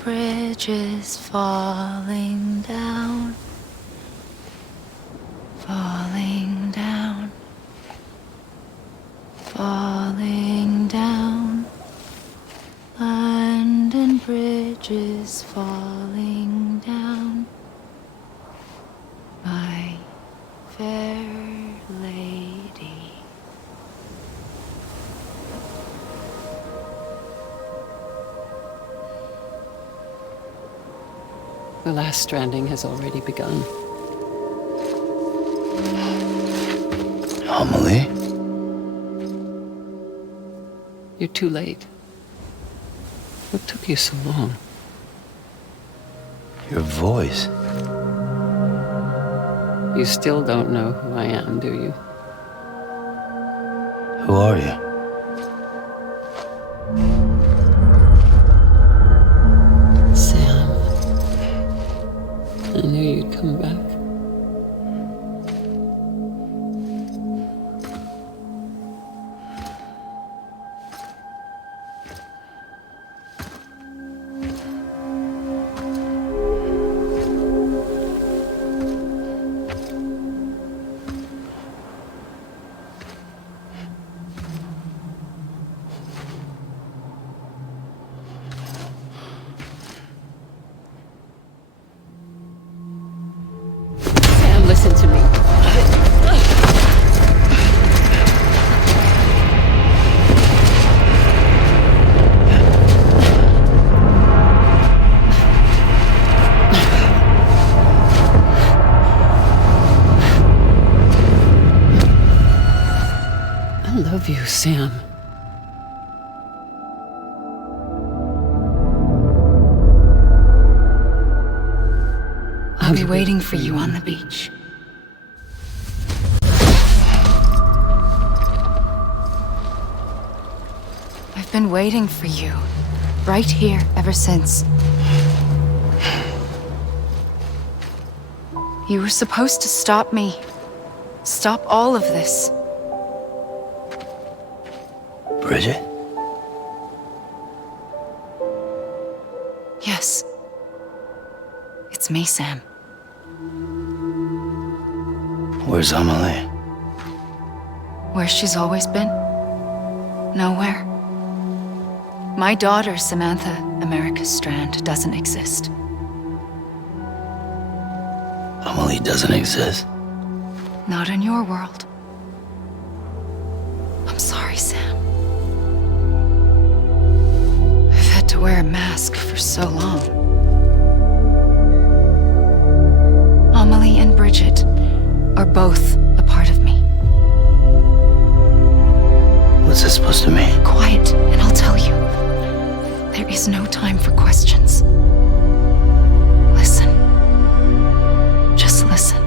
bridges falling down, falling down, falling down. London bridges falling down, my fair lady. The last stranding has already begun. Amelie? You're too late. What took you so long? Your voice. You still don't know who I am, do you? Who are you? Sam. I knew you'd come back. Sam, listen to me. I love you, Sam. I'll be waiting for you on the beach. I've been waiting for you, right here, ever since. You were supposed to stop me. Stop all of this. Bridget? Yes. It's me, Sam. Where's Amelie? Where she's always been? Nowhere. My daughter, Samantha America Strand, doesn't exist. Amelie doesn't exist. Not in your world. I'm sorry, Sam. I've had to wear a mask for so long. Amelie and Bridget are both a part of me. What's this supposed to mean? Quiet, and I'll tell you. There is no time for questions. Listen. Just listen.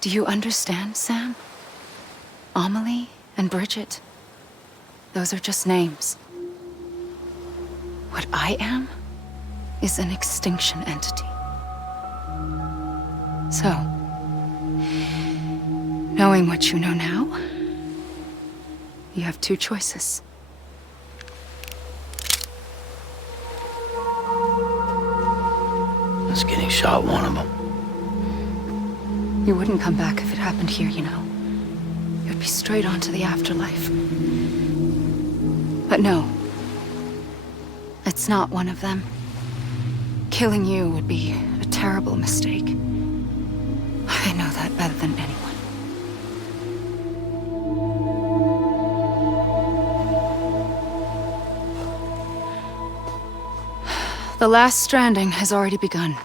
Do you understand, Sam? Amelie and Bridget, those are just names. What I am is an extinction entity. So, knowing what you know now, you have two choices. Is getting shot one of them? You wouldn't come back if it happened here, you know. You'd be straight on to the afterlife. But no. It's not one of them. Killing you would be a terrible mistake. I know that better than anyone. The last stranding has already begun.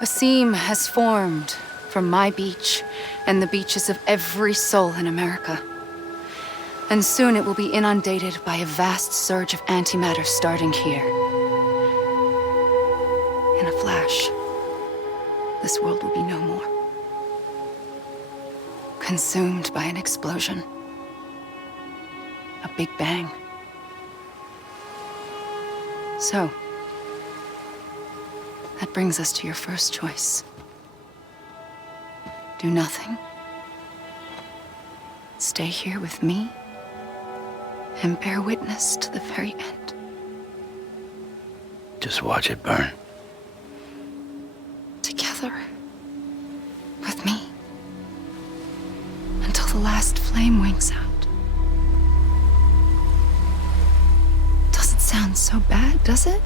A seam has formed from my beach and the beaches of every soul in America. And soon it will be inundated by a vast surge of antimatter starting here. In a flash, this world will be no more. consumed by an explosion. A big bang. So, that brings us to your first choice. Do nothing. Stay here with me and bear witness to the very end. Just watch it burn. Together. With me. Until the last flame winks out. Doesn't sound so bad, does it?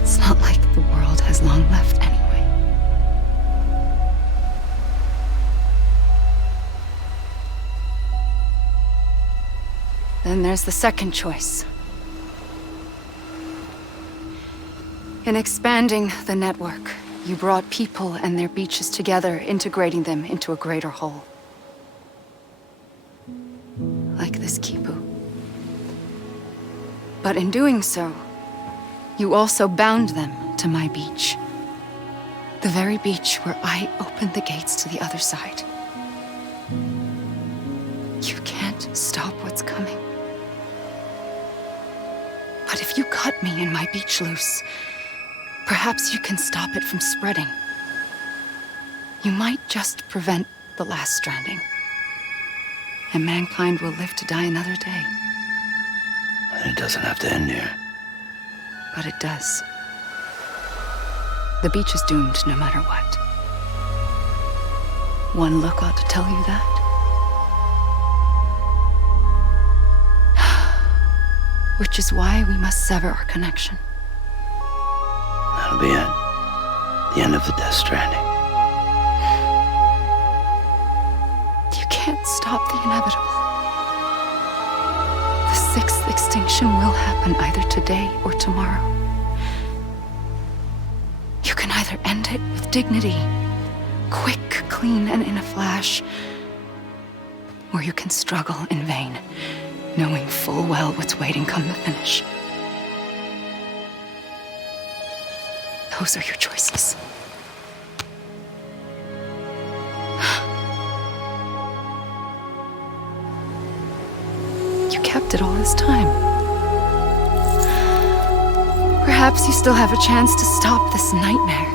It's not like the world has long left anyway. Then there's the second choice. In expanding the network, you brought people and their beaches together, integrating them into a greater whole. Like this Kipu. But in doing so, you also bound them to my beach. The very beach where I opened the gates to the other side. You can't stop what's coming. But if you cut me and my beach loose, perhaps you can stop it from spreading. You might just prevent the last stranding. And mankind will live to die another day. And it doesn't have to end here. But it does. The beach is doomed no matter what. One look ought to tell you that. Which is why we must sever our connection. That'll be it. The end of the Death Stranding. You can't stop the inevitable. The sixth extinction will happen either today or tomorrow. You can either end it with dignity, quick, clean, and in a flash, or you can struggle in vain, knowing full well what's waiting come the finish. Those are your choices. You kept it all this time. Perhaps you still have a chance to stop this nightmare.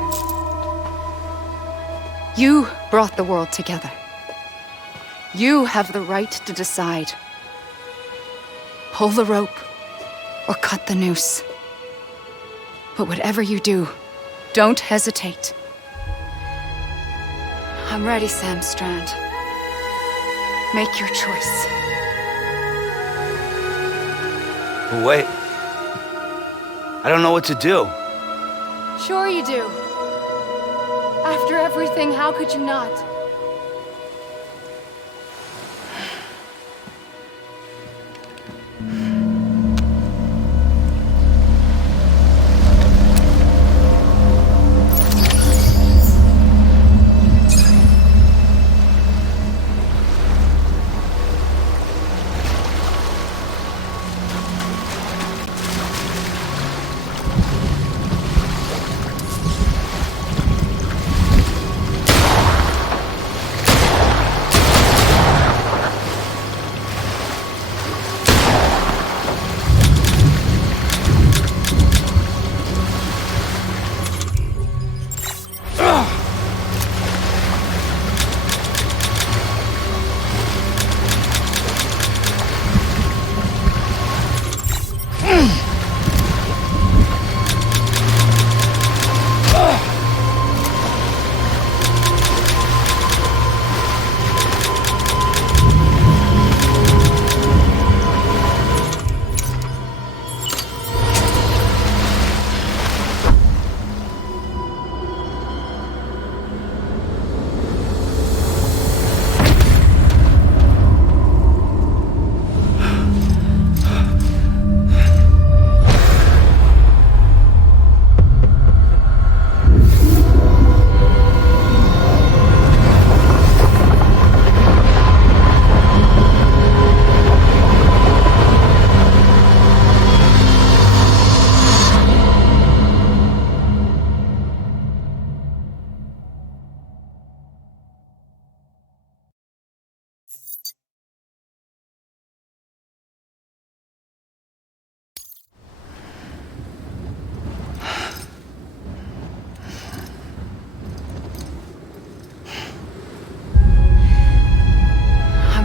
You brought the world together. You have the right to decide. Pull the rope or cut the noose. But whatever you do, don't hesitate. I'm ready, Sam Strand. Make your choice. But wait. I don't know what to do. Sure you do. After everything, how could you not?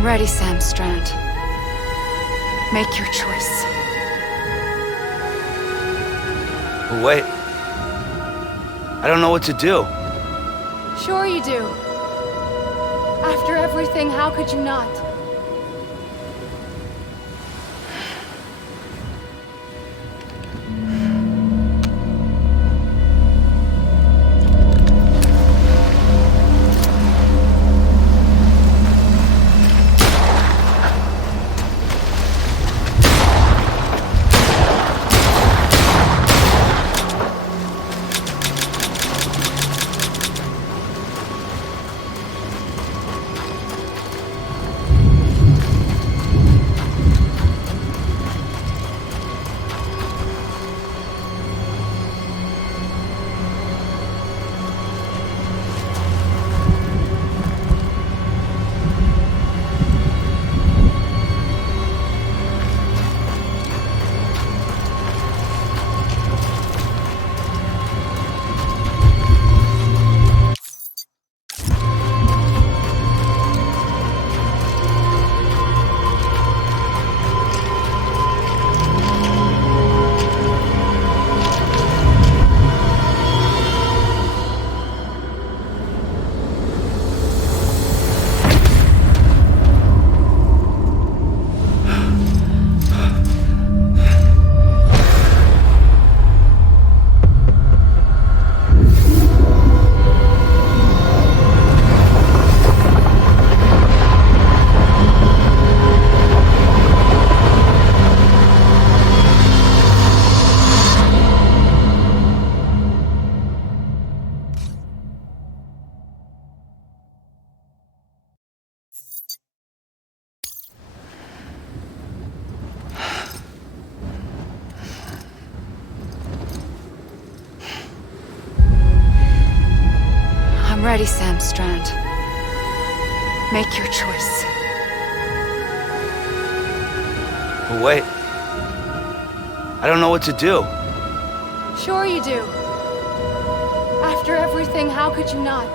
ready, Sam Strand. Make your choice. But wait. I don't know what to do. Sure you do. After everything, how could you not? I'm ready, Sam Strand. Make your choice. But wait. I don't know what to do. Sure you do. After everything, how could you not?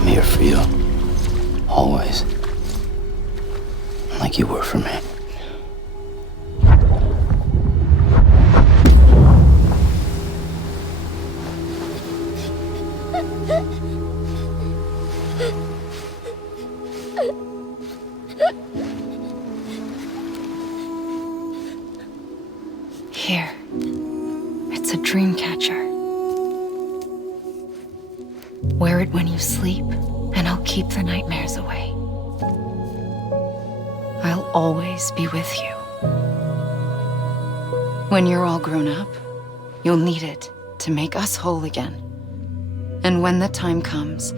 I'm here for you. Always. Like you were for me. Here. It's a dream catcher. Wear it when you sleep, and I'll keep the nightmares away. I'll always be with you. When you're all grown up, you'll need it to make us whole again. And when the time comes,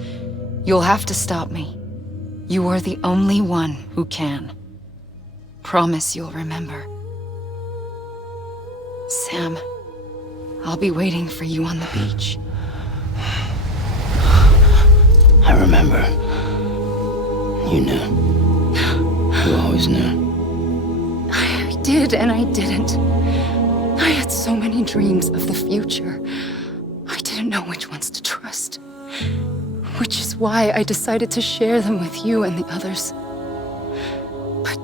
you'll have to stop me. You are the only one who can. Promise you'll remember. Sam, I'll be waiting for you on the beach. I remember. You knew. You always knew. I did and I didn't. I had so many dreams of the future. I didn't know which ones to trust. Which is why I decided to share them with you and the others. But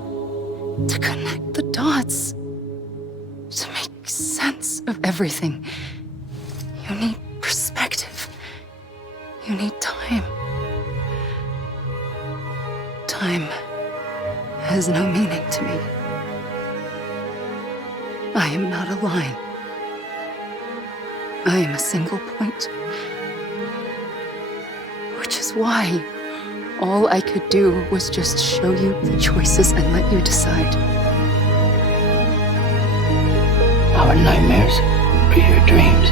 to connect the dots, to make sense of everything, you need perspective. You need time. Time has no meaning to me. I am not a line. I am a single point. Which is why all I could do was just show you the choices and let you decide. Our nightmares are your dreams.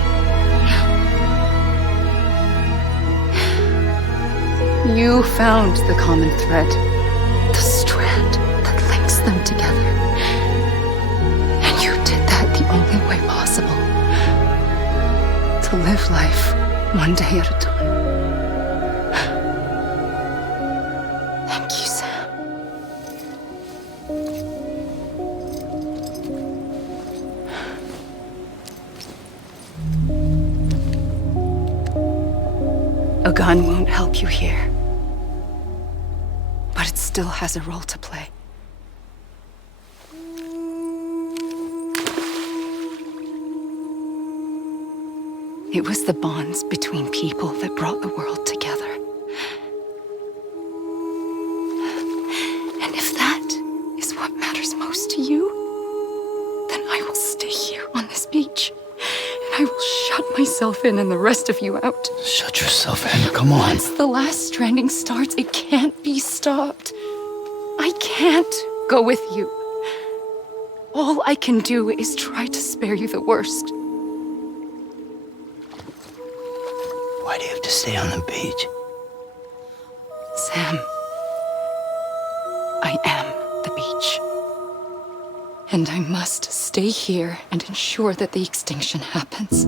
You found the common thread, the strand that links them together. And you did that the only way possible. To live life One day at a time. Thank you, Sam. A gun won't help you here. But it still has a role to play. It was the bonds between people that brought the world together. And if that is what matters most to you, then I will stay here on this beach. And I will shut myself in and the rest of you out. Shut yourself in, come on. Once the last stranding starts, it can't be stopped. I can't go with you. All I can do is try to spare you the worst. Why do you have to stay on the beach? Sam, I am the beach. And I must stay here and ensure that the extinction happens.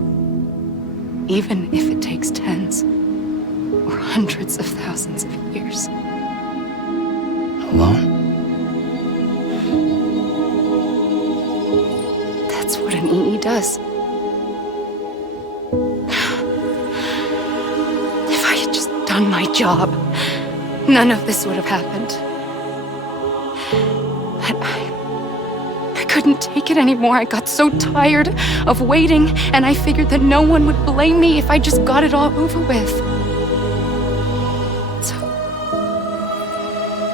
Even if it takes tens or hundreds of thousands of years. Alone? That's what an EE does. If I had just done my job, none of this would have happened. But I couldn't take it anymore. I got so tired of waiting, and I figured that no one would blame me if I just got it all over with. So,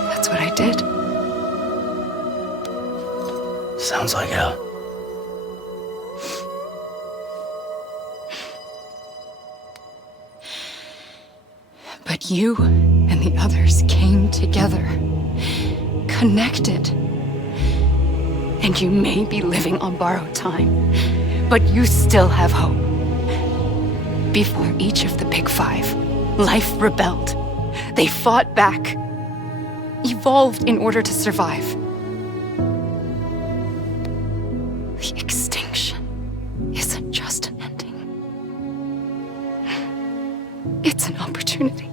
that's what I did. Sounds like hell. But you and the others came together, connected. And you may be living on borrowed time, but you still have hope. Before each of the Big Five, life rebelled. They fought back, evolved in order to survive. The extinction isn't just an ending. It's an opportunity.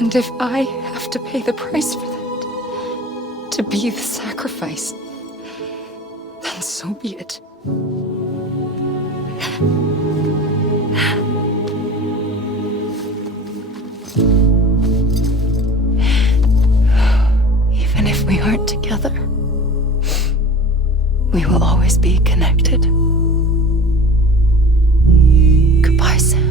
And if I have to pay the price for that, to be the sacrifice, then so be it. Even if we aren't together, we will always be connected. Goodbye, Sam.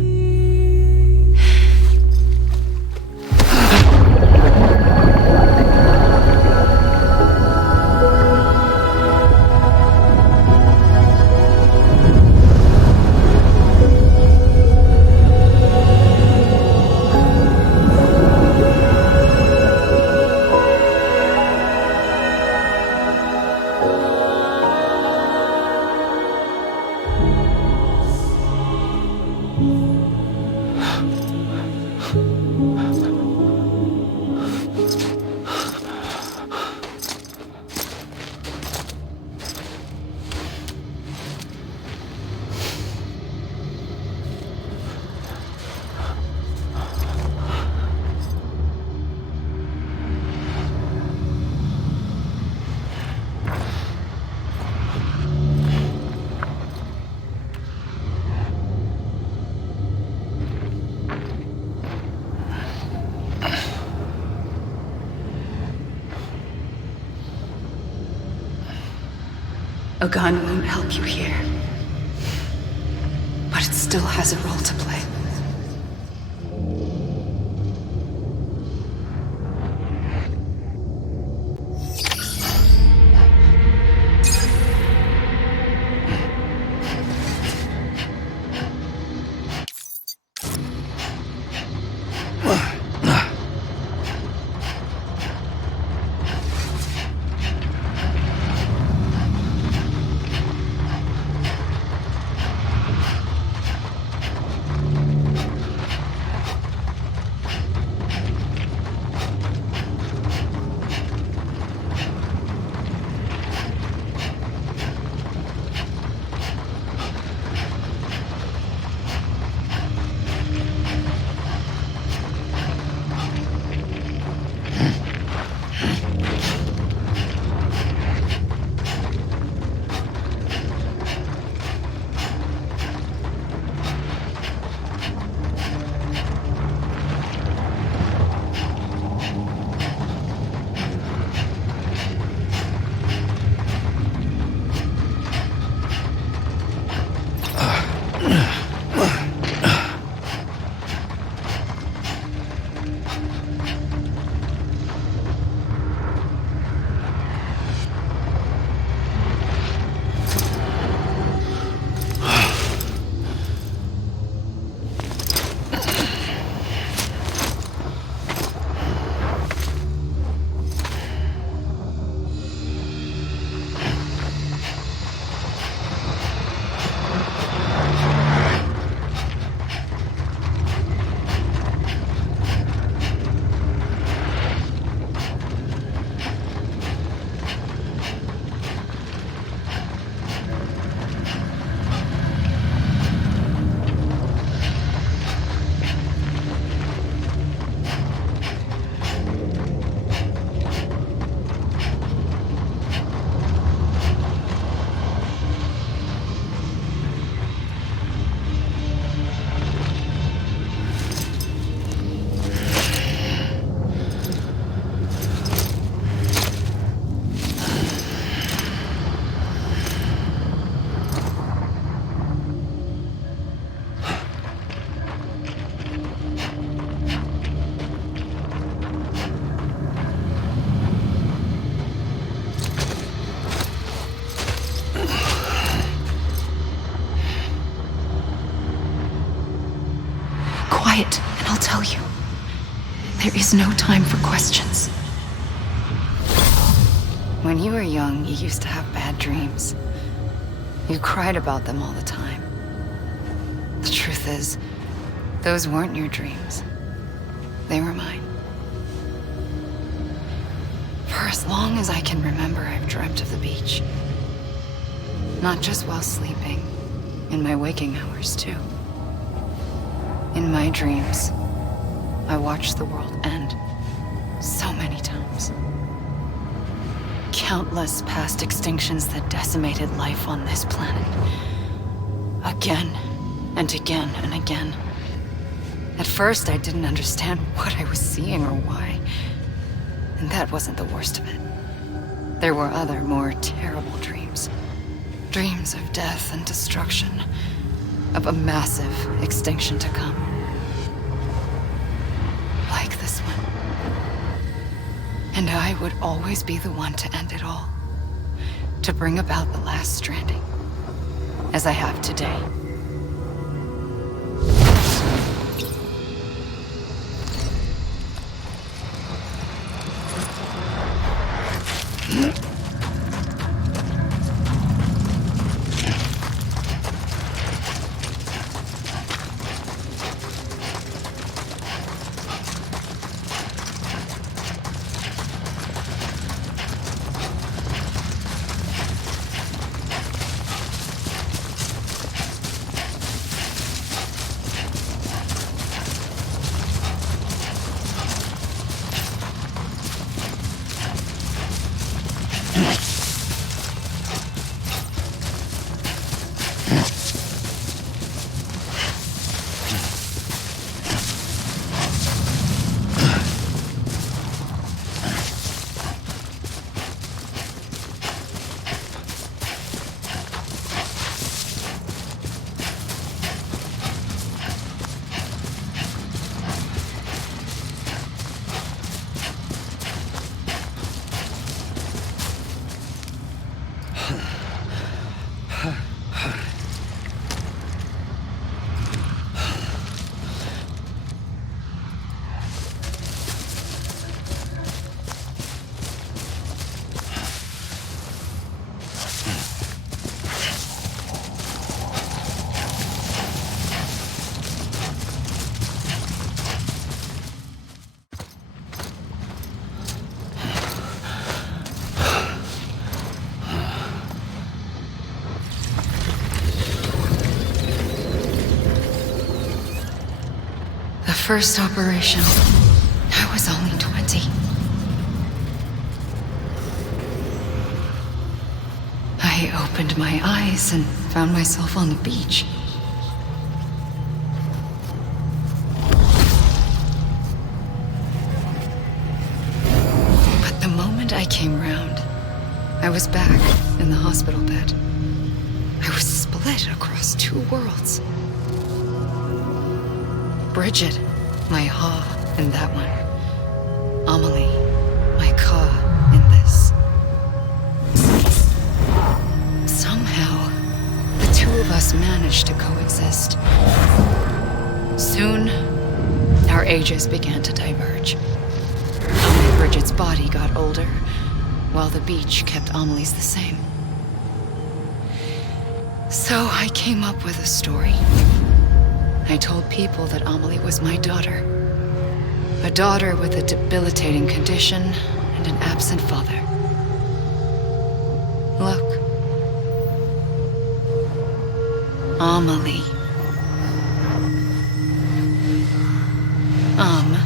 A gun won't help you here, but it still has a role to play. quiet, and I'll tell you. There is no time for questions. When you were young, you used to have bad dreams. You cried about them all the time. The truth is, those weren't your dreams. They were mine. For as long as I can remember, I've dreamt of the beach. Not just while sleeping, in my waking hours too. In my dreams, I watched the world end so many times. Countless past extinctions that decimated life on this planet. Again and again and again. At first, I didn't understand what I was seeing or why. And that wasn't the worst of it. There were other, more terrible dreams. Dreams of death and destruction. Of a massive extinction to come. Like this one. And I would always be the one to end it all. To bring about the last stranding. As I have today. First operation, I was only 20. I opened my eyes and found myself on the beach. But the moment I came round, I was back in the hospital bed. I was split across two worlds. Bridget, my Ha in that one. Amelie, my Ka in this. Somehow, the two of us managed to coexist. Soon, our ages began to diverge. Bridget's body got older, while the beach kept Amelie's the same. So I came up with a story. I told people that Amelie was my daughter. A daughter with a debilitating condition and an absent father. Look. Amelie. Âme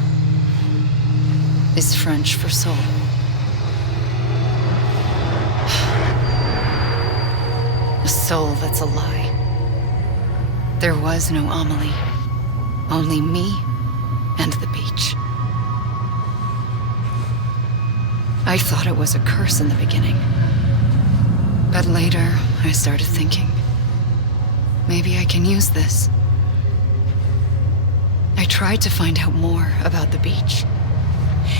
is French for soul. A soul that's a lie. There was no Amelie. Only me and the beach. I thought it was a curse in the beginning. But later, I started thinking, maybe I can use this. I tried to find out more about the beach.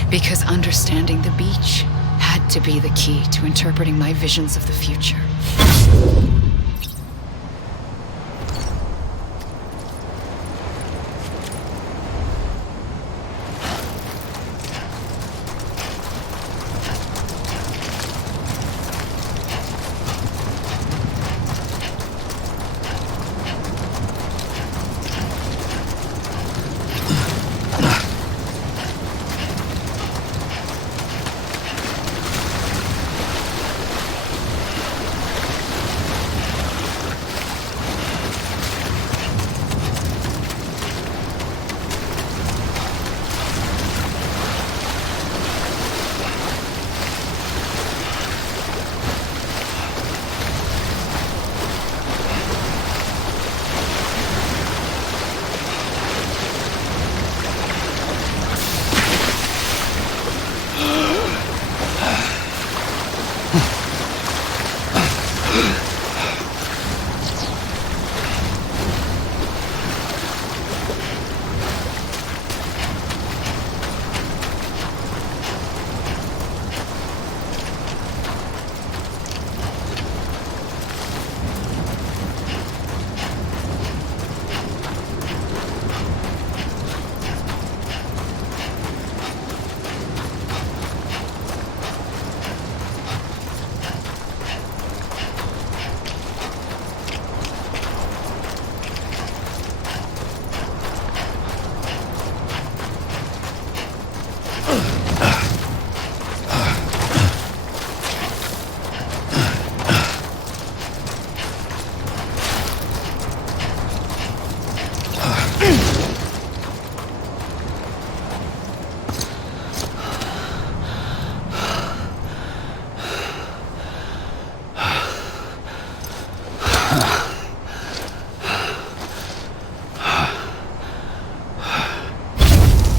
Because understanding the beach had to be the key to interpreting my visions of the future.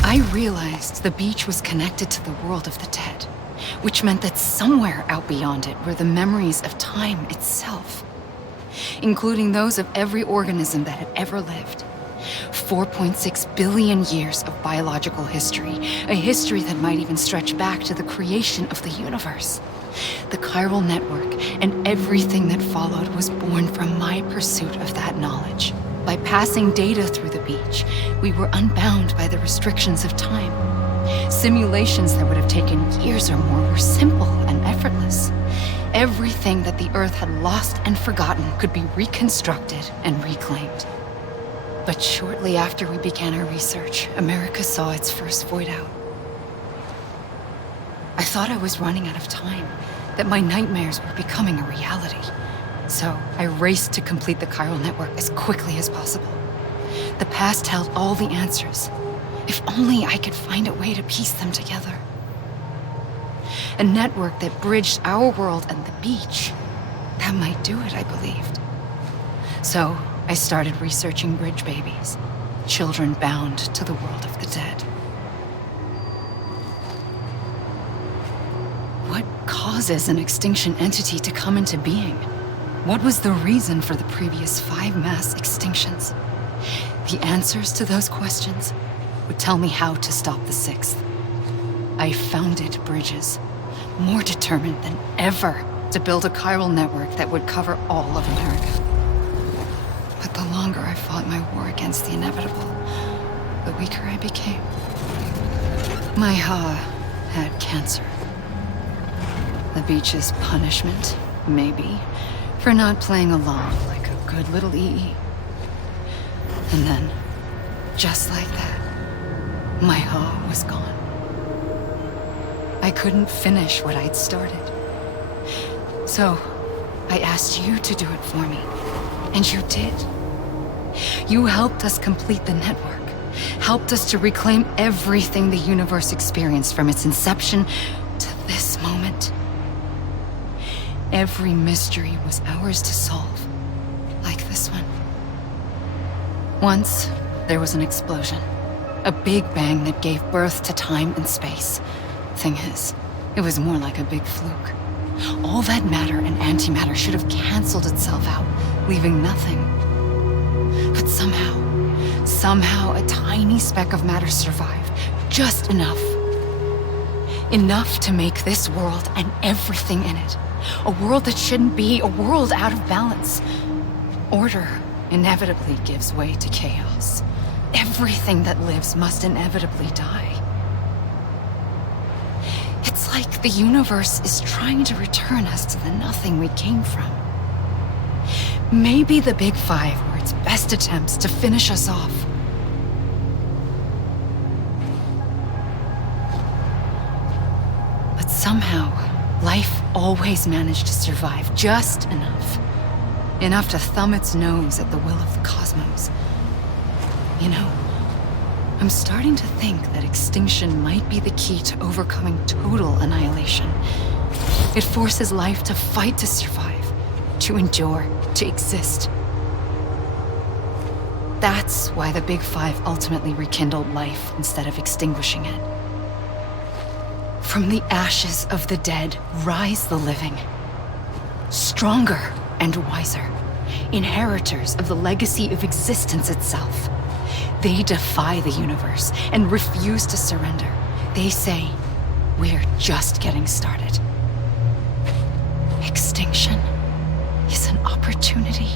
I realized the beach was connected to the world of the dead, which meant that somewhere out beyond it were the memories of time itself, including those of every organism that had ever lived. 4.6 billion years of biological history, a history that might even stretch back to the creation of the universe. The chiral network and everything that followed was born from my pursuit of that knowledge. By passing data through the beach, we were unbound by the restrictions of time. Simulations that would have taken years or more were simple and effortless. Everything that the Earth had lost and forgotten could be reconstructed and reclaimed. But shortly after we began our research, America saw its first void out. I thought I was running out of time, that my nightmares were becoming a reality. So I raced to complete the chiral network as quickly as possible. The past held all the answers. If only I could find a way to piece them together. A network that bridged our world and the beach. That might do it, I believed. So I started researching bridge babies, children bound to the world of the dead. What causes an extinction entity to come into being? What was the reason for the previous 5 mass extinctions? The answers to those questions would tell me how to stop the 6th. I founded bridges, more determined than ever to build a chiral network that would cover all of America. But the longer I fought my war against the inevitable, the weaker I became. My Ha had cancer. The beach's punishment, maybe, for not playing along like a good little EE. And then, just like that, my Ha was gone. I couldn't finish what I'd started. So, I asked you to do it for me, and you did. You helped us complete the network, helped us to reclaim everything the universe experienced from its inception to this moment. Every mystery was ours to solve, like this one. Once, there was an explosion. A big bang that gave birth to time and space. Thing is, it was more like a big fluke. All that matter and antimatter should have canceled itself out, leaving nothing. But somehow a tiny speck of matter survived. Just enough. Enough to make this world and everything in it. A world that shouldn't be, a world out of balance. Order inevitably gives way to chaos. Everything that lives must inevitably die. It's like the universe is trying to return us to the nothing we came from. Maybe the Big Five were its best attempts to finish us off. But somehow, life always managed to survive just enough. Enough to thumb its nose at the will of the cosmos. You know, I'm starting to think that extinction might be the key to overcoming total annihilation. It forces life to fight to survive, to endure, to exist. That's why the Big Five ultimately rekindled life instead of extinguishing it. From the ashes of the dead rise the living. Stronger and wiser. Inheritors of the legacy of existence itself. They defy the universe and refuse to surrender. They say, we're just getting started. Extinction is an opportunity.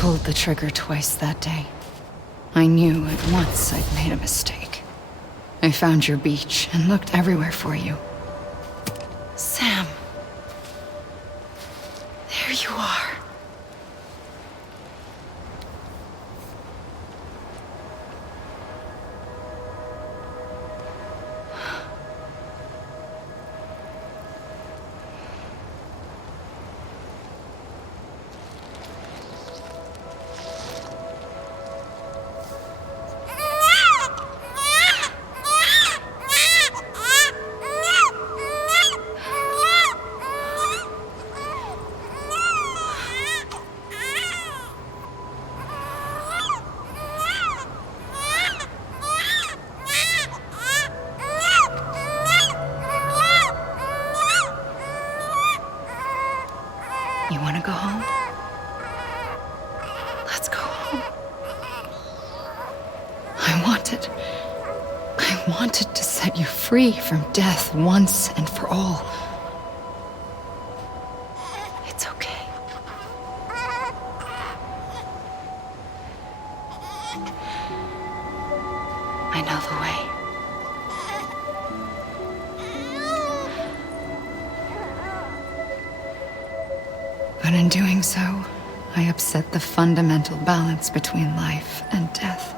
pulled the trigger twice that day. I knew at once I'd made a mistake. I found your beach and looked everywhere for you. Sam. There you are. You want to go home? Let's go home. I wanted to set you free from death once and for all. It's okay. I know the way. But in doing so, I upset the fundamental balance between life and death.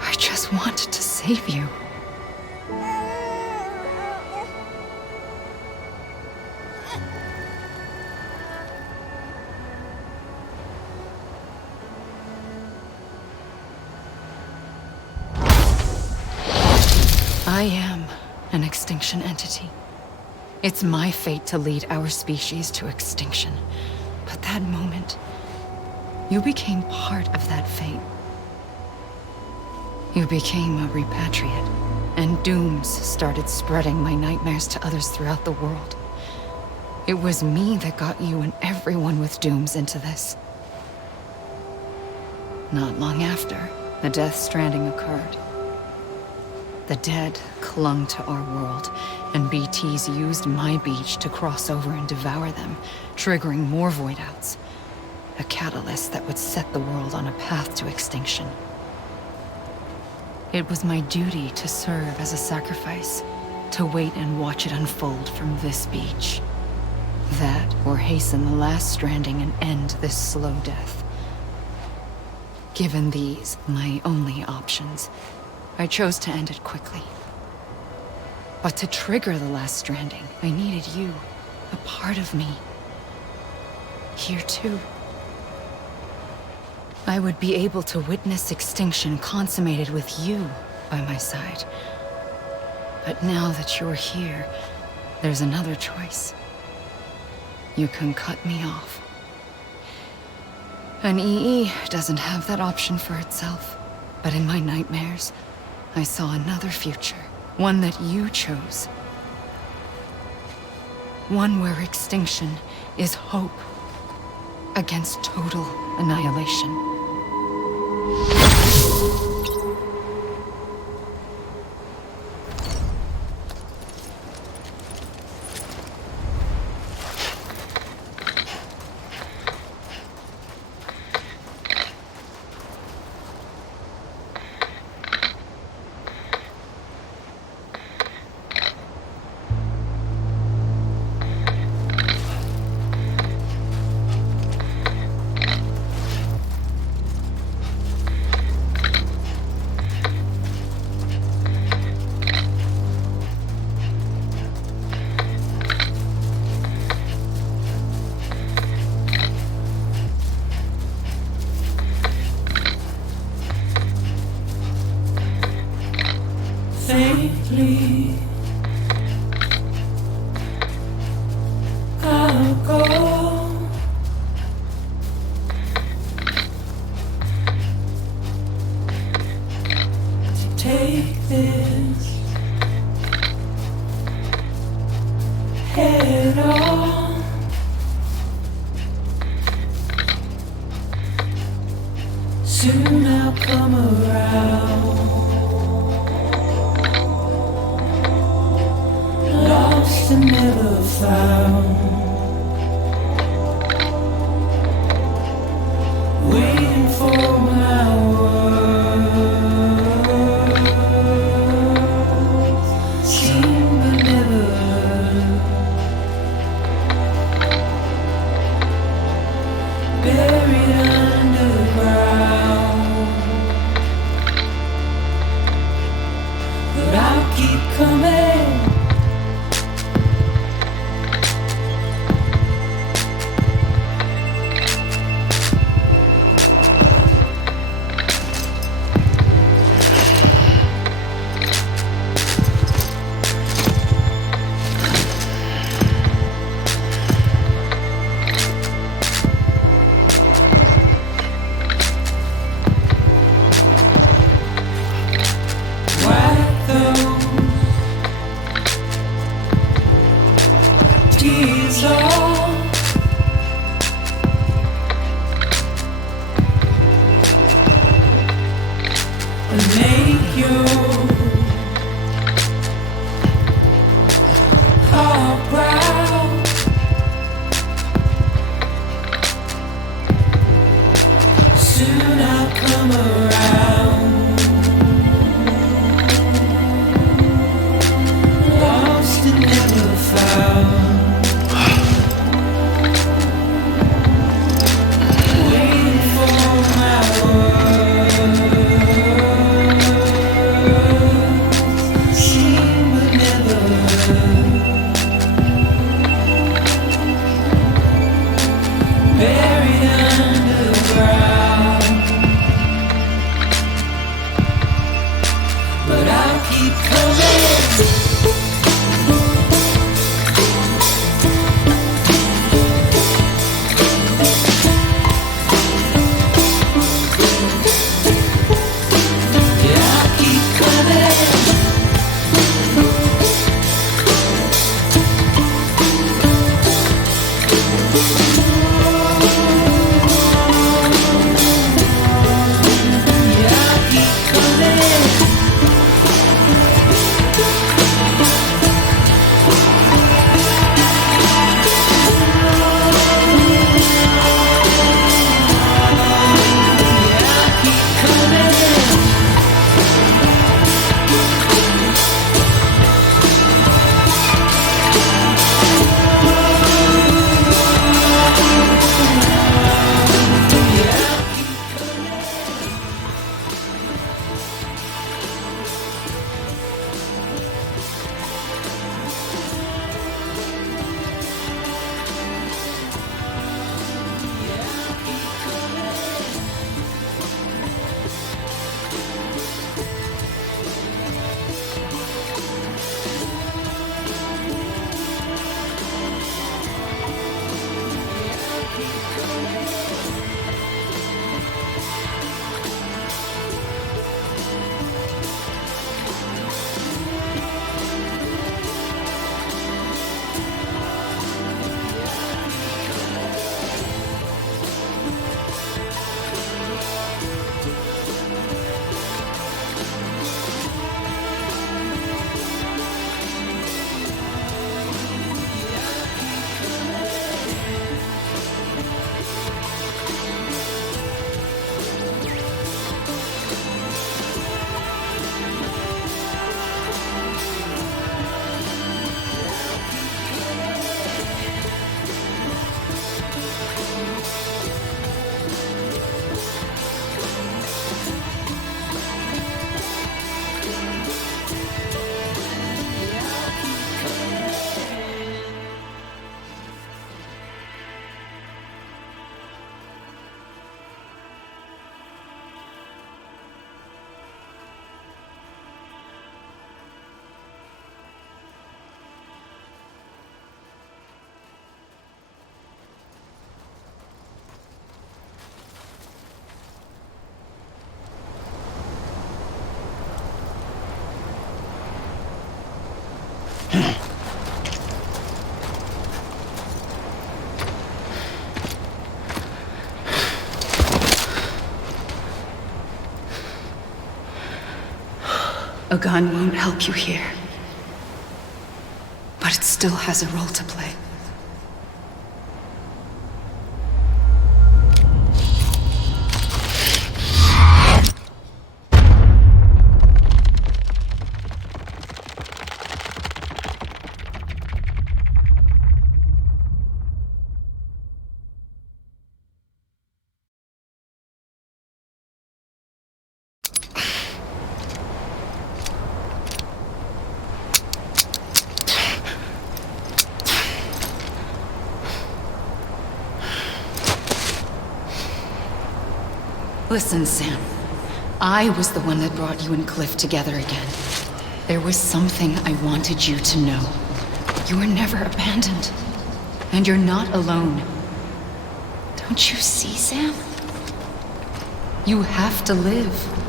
I just wanted to save you. I am an extinction entity. It's my fate to lead our species to extinction. But that moment, you became part of that fate. You became a repatriate, and dooms started spreading my nightmares to others throughout the world. It was me that got you and everyone with dooms into this. Not long after, the Death Stranding occurred. The dead clung to our world, and BTs used my beach to cross over and devour them, triggering more void outs. A catalyst that would set the world on a path to extinction. It was my duty to serve as a sacrifice, to wait and watch it unfold from this beach. That, or hasten the last stranding and end this slow death. Given these, my only options, I chose to end it quickly. But to trigger the last stranding, I needed you, a part of me. Here too. I would be able to witness extinction consummated with you by my side. But now that you're here, there's another choice. You can cut me off. An EE doesn't have that option for itself. But in my nightmares, I saw another future. One that you chose. One where extinction is hope against total annihilation. Faintly, I'll go. To take this head on. Soon I'll come around. Lost and never found. I'll keep coming. Wipe those tears off. And make your heart proud. Soon I'll come around. Lost and never found. Waiting for my words. Seen but never heard. Buried underground. But I'll keep coming. Yeah, I'll keep coming. Yeah, I'll keep coming. Yeah, I'll keep coming. A gun won't help you here, but it still has a role to play. Listen, Sam. I was the one that brought you and Cliff together again. There was something I wanted you to know. You were never abandoned. And you're not alone. Don't you see, Sam? You have to live.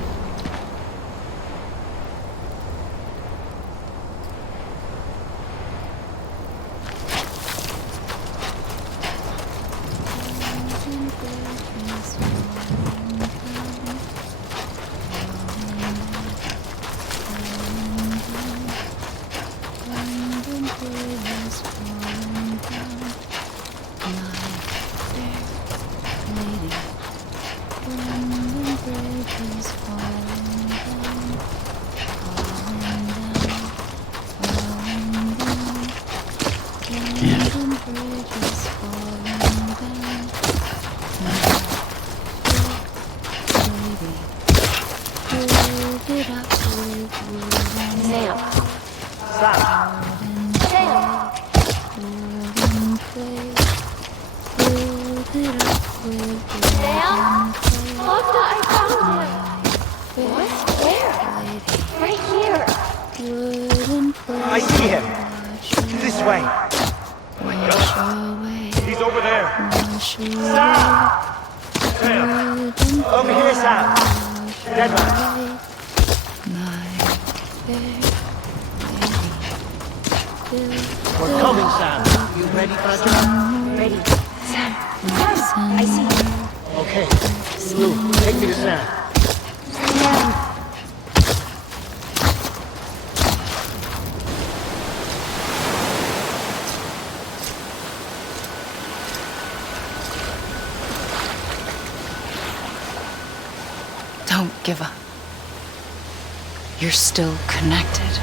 I see him. This way. Oh my God. He's over there. Sam! Over here, Sam. Dead man. We're coming, Sam. You ready for a job? Ready. Sam. Sam, I see you. Okay. Lou, take me to Sam. Don't give up. You're still connected.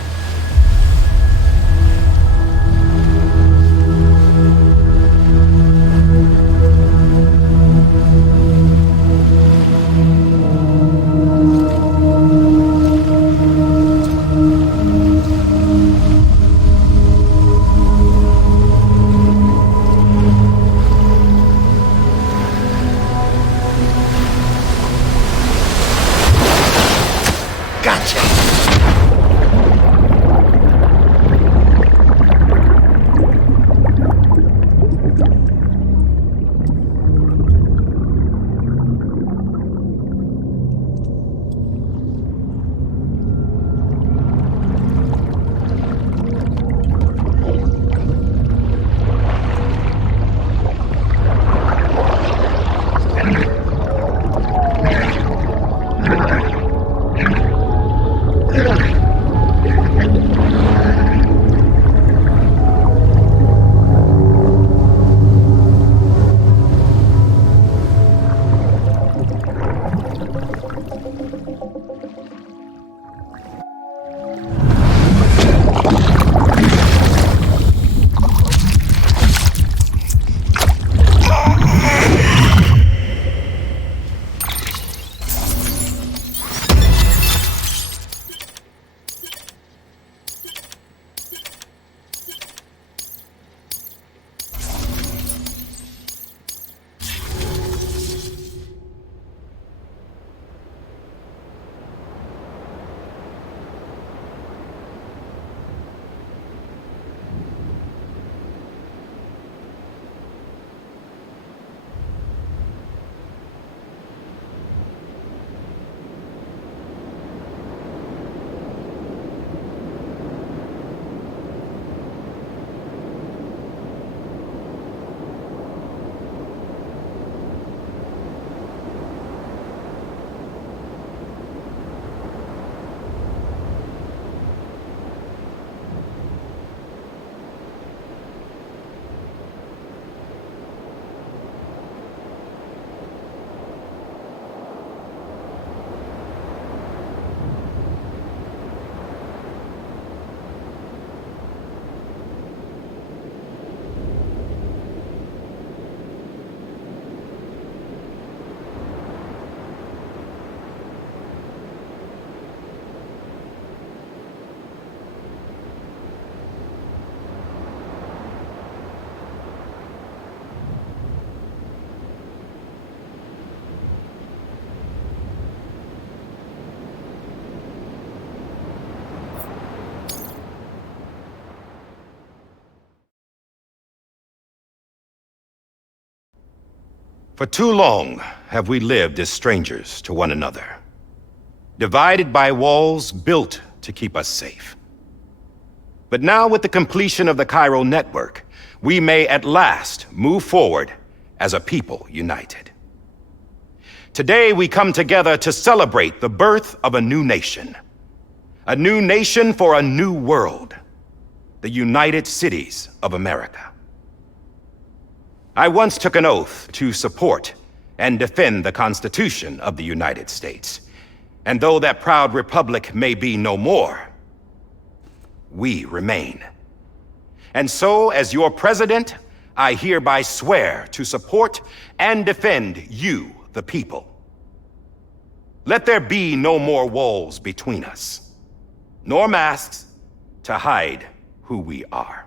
For too long have we lived as strangers to one another, divided by walls built to keep us safe. But now, with the completion of the Cairo network, we may at last move forward as a people united. Today, we come together to celebrate the birth of a new nation for a new world, the United Cities of America. I once took an oath to support and defend the Constitution of the United States. And though that proud republic may be no more, we remain. And so, as your president, I hereby swear to support and defend you, the people. Let there be no more walls between us, nor masks to hide who we are.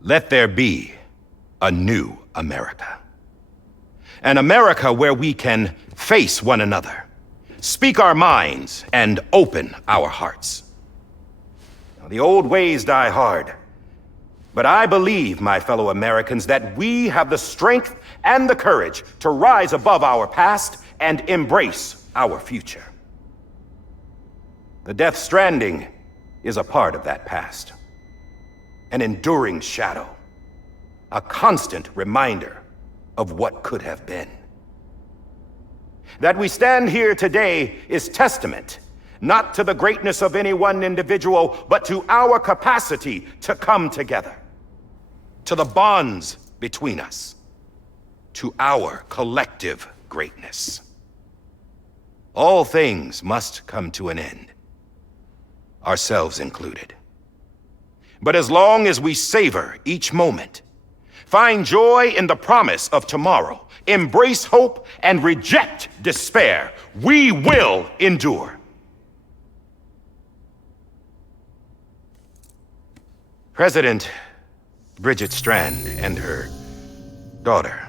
Let there be a new America. An America where we can face one another, speak our minds, and open our hearts. Now, the old ways die hard, but I believe, my fellow Americans, that we have the strength and the courage to rise above our past and embrace our future. The Death Stranding is a part of that past. An enduring shadow, a constant reminder of what could have been. That we stand here today is testament, not to the greatness of any one individual, but to our capacity to come together, to the bonds between us, to our collective greatness. All things must come to an end, ourselves included. But as long as we savor each moment, find joy in the promise of tomorrow, embrace hope, and reject despair, we will endure. President Bridget Strand and her daughter,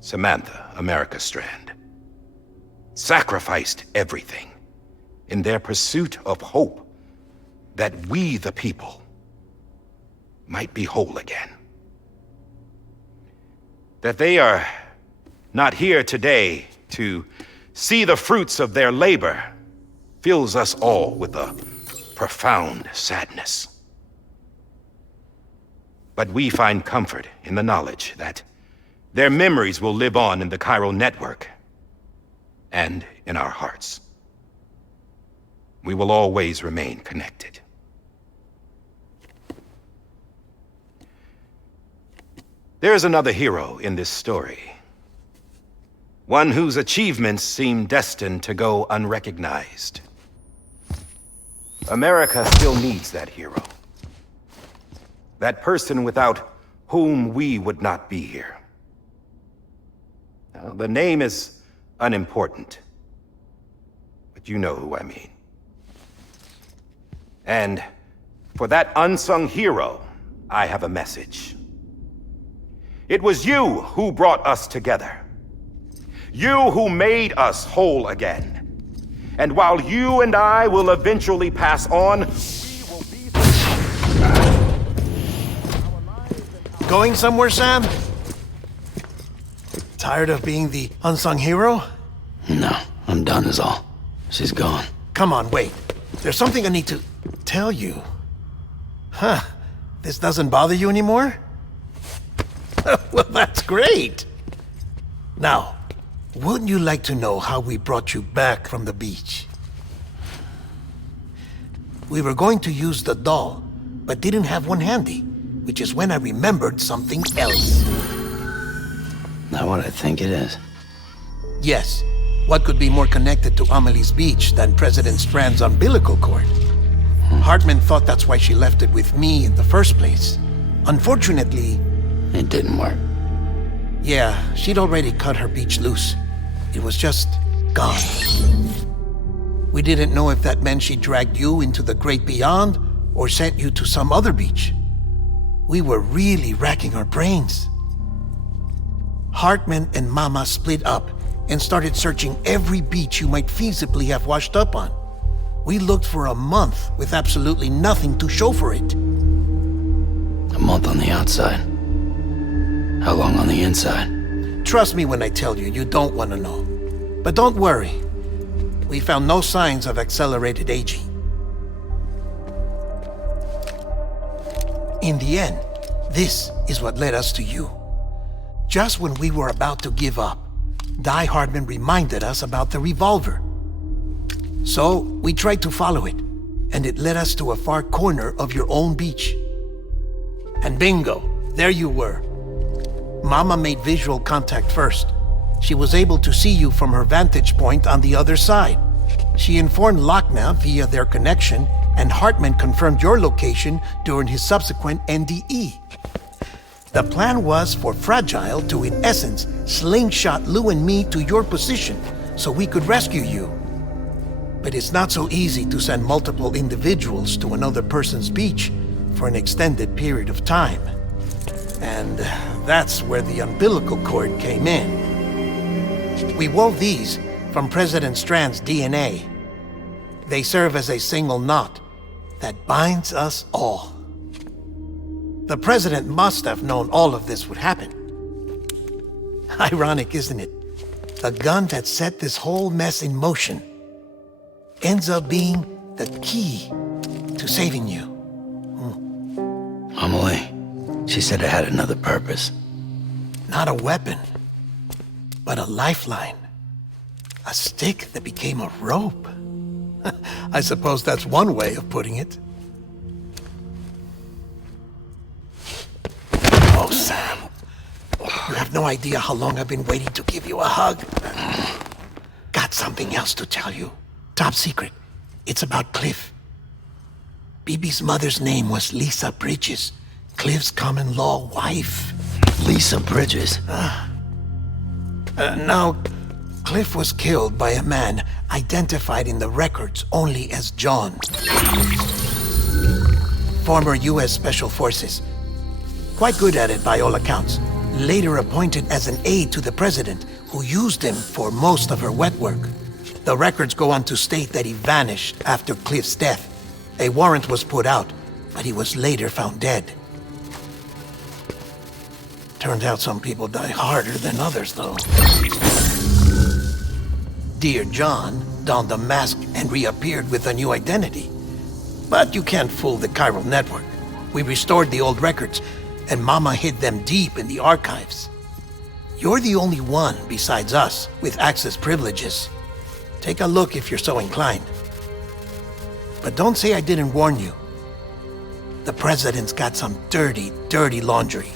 Samantha America Strand, sacrificed everything in their pursuit of hope that we, the people, might be whole again. That they are not here today to see the fruits of their labor fills us all with a profound sadness. But we find comfort in the knowledge that their memories will live on in the Cairo network and in our hearts. We will always remain connected. There is another hero in this story. One whose achievements seem destined to go unrecognized. America still needs that hero. That person without whom we would not be here. Now, the name is unimportant, but you know who I mean. And for that unsung hero, I have a message. It was you who brought us together. You who made us whole again. And while you and I will eventually pass on, we will be Going somewhere, Sam? Tired of being the unsung hero? No, I'm done is all. She's gone. Come on, wait. There's something I need to tell you. Huh. This doesn't bother you anymore? Well, that's great. Now, wouldn't you like to know how we brought you back from the beach? We were going to use the doll, but didn't have one handy, which is when I remembered something else. Not what I think it is. Yes. What could be more connected to Amelie's beach than President Strand's umbilical cord? Hartman thought that's why she left it with me in the first place. Unfortunately... It didn't work. Yeah, she'd already cut her beach loose. It was just gone. We didn't know if that meant she dragged you into the great beyond or sent you to some other beach. We were really racking our brains. Hartman and Mama split up and started searching every beach you might feasibly have washed up on. We looked for a month with absolutely nothing to show for it. A month on the outside. How long on the inside? Trust me when I tell you, you don't want to know. But don't worry. We found no signs of accelerated aging. In the end, this is what led us to you. Just when we were about to give up, Die Hardman reminded us about the revolver. So, we tried to follow it, and it led us to a far corner of your own beach. And bingo, there you were. Mama made visual contact first. She was able to see you from her vantage point on the other side. She informed Lochna via their connection, and Hartman confirmed your location during his subsequent NDE. The plan was for Fragile to, in essence, slingshot Lou and me to your position so we could rescue you. But it's not so easy to send multiple individuals to another person's beach for an extended period of time. And that's where the umbilical cord came in. We wove these from President Strand's DNA. They serve as a single knot that binds us all. The President must have known all of this would happen. Ironic, isn't it? The gun that set this whole mess in motion ends up being the key to saving you. Amelie, she said it had another purpose. Not a weapon, but a lifeline. A stick that became a rope. I suppose that's one way of putting it. Oh, Sam. You have no idea how long I've been waiting to give you a hug. Got something else to tell you. Top secret. It's about Cliff. Bibi's mother's name was Lisa Bridges, Cliff's common-law wife. Lisa Bridges? Now, Cliff was killed by a man identified in the records only as John. Former U.S. Special Forces. Quite good at it by all accounts. Later appointed as an aide to the president, who used him for most of her wet work. The records go on to state that he vanished after Cliff's death. A warrant was put out, but he was later found dead. Turns out some people die harder than others, though. Dear John donned a mask and reappeared with a new identity. But you can't fool the chiral network. We restored the old records, and Mama hid them deep in the archives. You're the only one besides us with access privileges. Take a look if you're so inclined. But don't say I didn't warn you. The president's got some dirty, dirty laundry.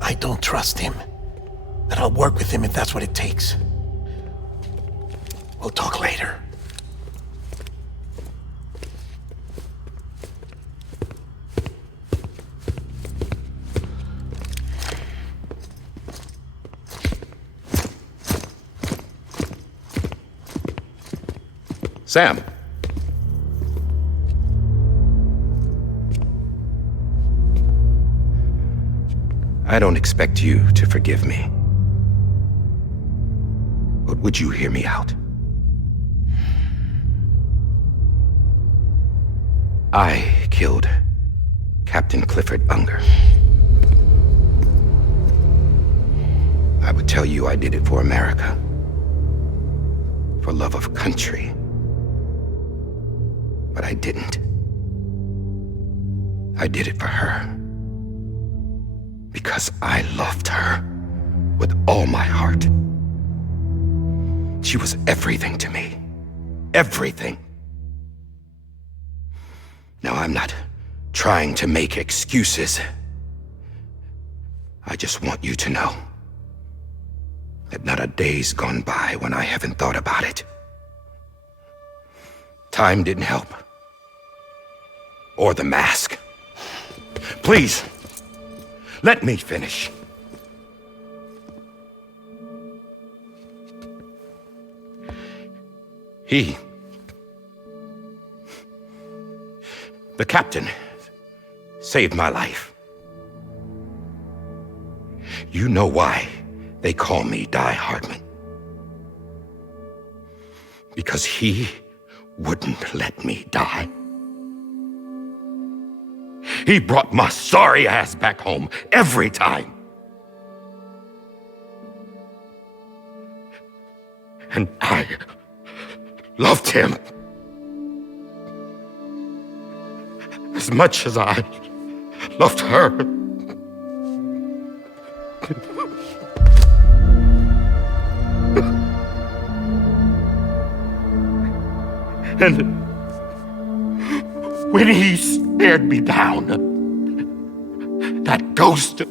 I don't trust him, but I'll work with him if that's what it takes. We'll talk later. Sam. I don't expect you to forgive me. But would you hear me out? I killed Captain Clifford Unger. I would tell you I did it for America. For love of country. But I didn't. I did it for her. Because I loved her with all my heart. She was everything to me. Everything. Now, I'm not trying to make excuses. I just want you to know that not a day's gone by when I haven't thought about it. Time didn't help. Or the mask. Please, let me finish. The captain saved my life. You know why they call me Die Hardman? Because he wouldn't let me die. He brought my sorry ass back home every time. And I loved him as much as I loved her. And when he stared me down, that ghost,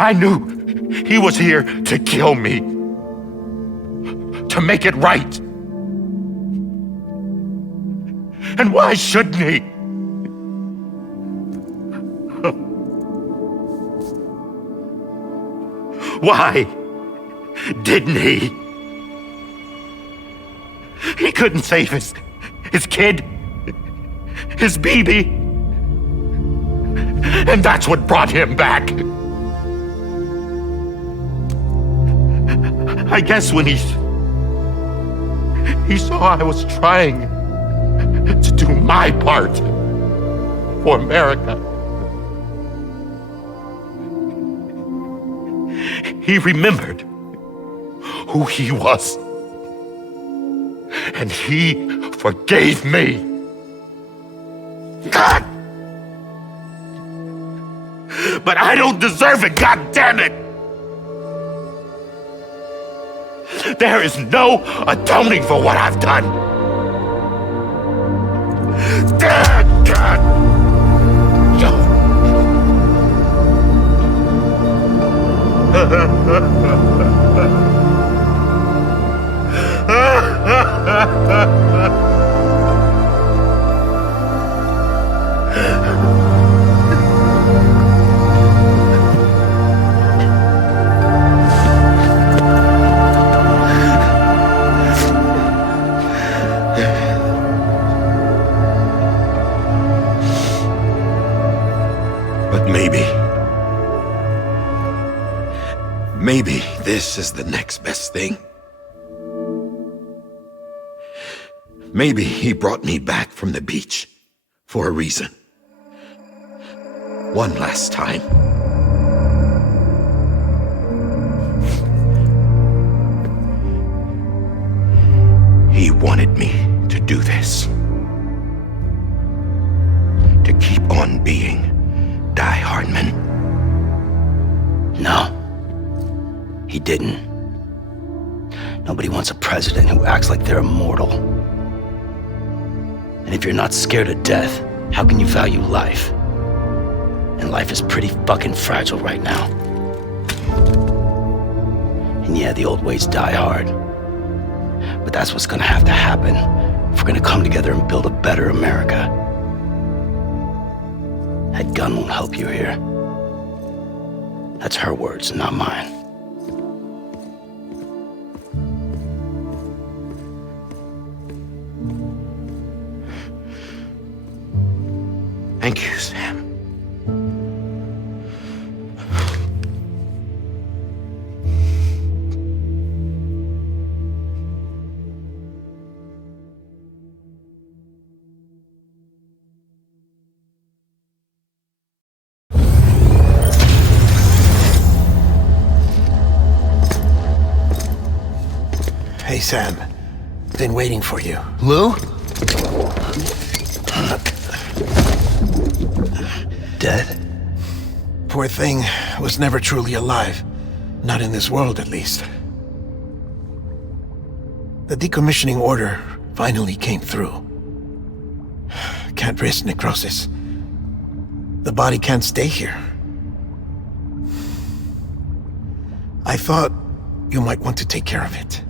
I knew he was here to kill me, to make it right. And why shouldn't he? Why didn't he? He couldn't save his kid, his baby. And that's what brought him back. I guess when he saw I was trying to do my part for America, he remembered who he was. And he forgave me. God! But I don't deserve it, God damn it! There is no atoning for what I've done. God! But maybe this is the next best thing. Maybe he brought me back from the beach for a reason. One last time. He wanted me to do this. To keep on being Die Hardman. No, he didn't. Nobody wants a president who acts like they're immortal. And if you're not scared of death, how can you value life? And life is pretty fucking fragile right now. And yeah, the old ways die hard. But that's what's gonna have to happen if we're gonna come together and build a better America. That gun won't help you here. That's her words, not mine. Thank you, Sam. Hey, Sam. Been waiting for you. Lou? Dead? Poor thing was never truly alive. Not in this world, at least. The decommissioning order finally came through. Can't risk necrosis. The body can't stay here. I thought you might want to take care of it.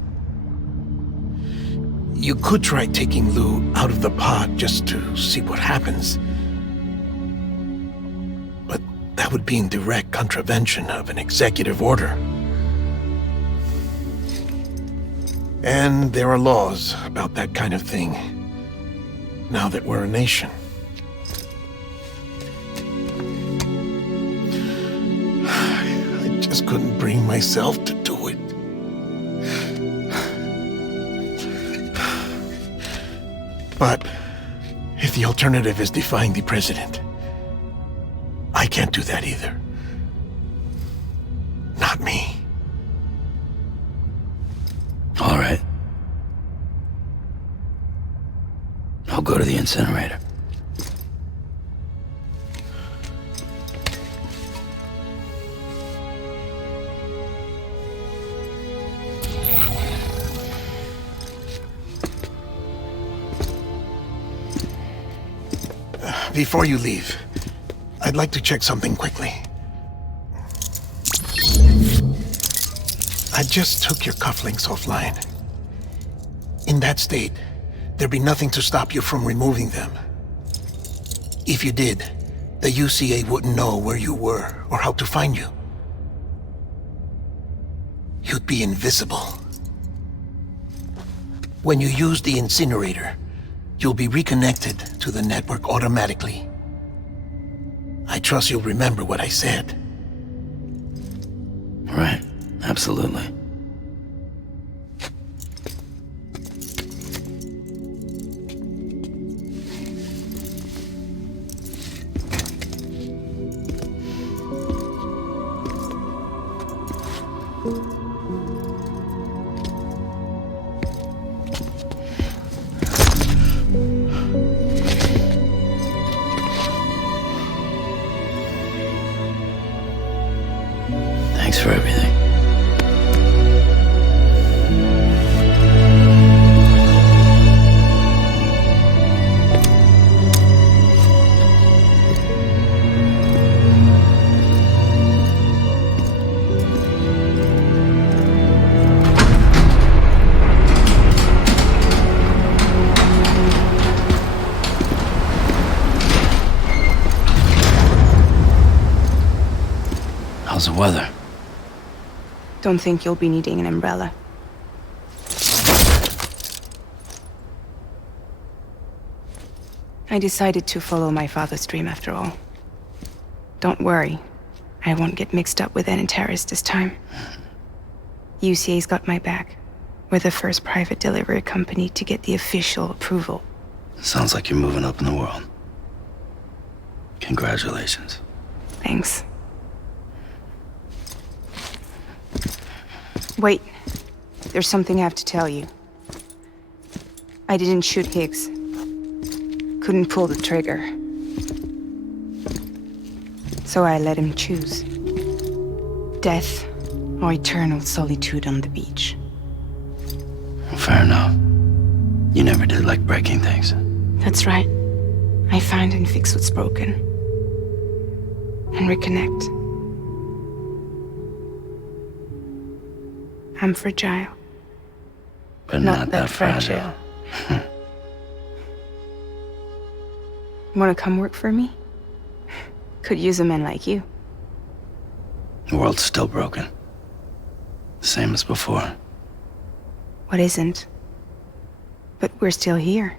You could try taking Lou out of the pod just to see what happens. But that would be in direct contravention of an executive order. And there are laws about that kind of thing, now that we're a nation. just couldn't bring myself to do it. But if the alternative is defying the president, I can't do that either. Not me. All right. I'll go to the incinerator. Before you leave, I'd like to check something quickly. I just took your cufflinks offline. In that state, there'd be nothing to stop you from removing them. If you did, the UCA wouldn't know where you were or how to find you. You'd be invisible. When you use the incinerator, you'll be reconnected to the network automatically. I trust you'll remember what I said. Right. Absolutely. Thanks for everything. How's the weather? Don't think you'll be needing an umbrella. I decided to follow my father's dream after all. Don't worry, I won't get mixed up with any terrorists this time. UCA's got my back. We're the first private delivery company to get the official approval. Sounds like you're moving up in the world. Congratulations. Thanks. Wait, there's something I have to tell you. I didn't shoot Higgs. Couldn't pull the trigger. So I let him choose. Death or eternal solitude on the beach. Well, fair enough. You never did like breaking things. That's right. I find and fix what's broken. And reconnect. I'm fragile. But not that fragile. Wanna come work for me? Could use a man like you. The world's still broken. Same as before. What isn't? But we're still here.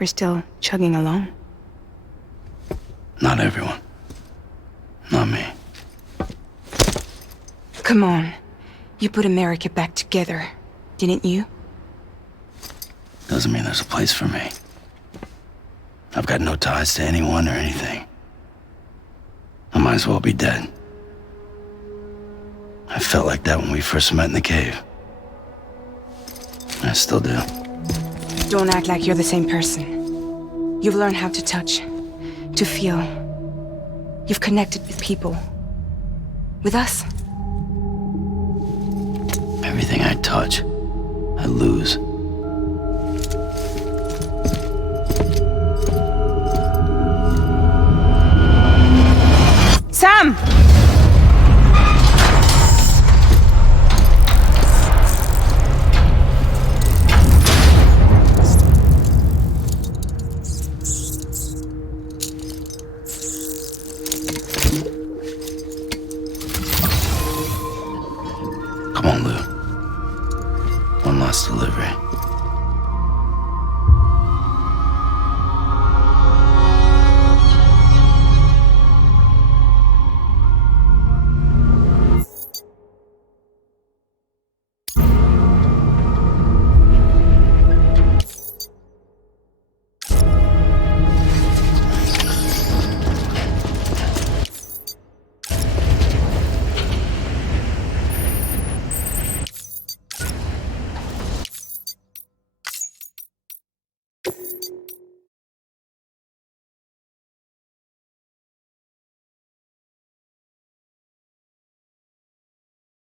We're still chugging along. Not everyone. Not me. Come on. You put America back together, didn't you? Doesn't mean there's a place for me. I've got no ties to anyone or anything. I might as well be dead. I felt like that when we first met in the cave. I still do. Don't act like you're the same person. You've learned how to touch, to feel. You've connected with people. With us. Everything I touch, I lose. Sam! Come on, Lou. One last delivery.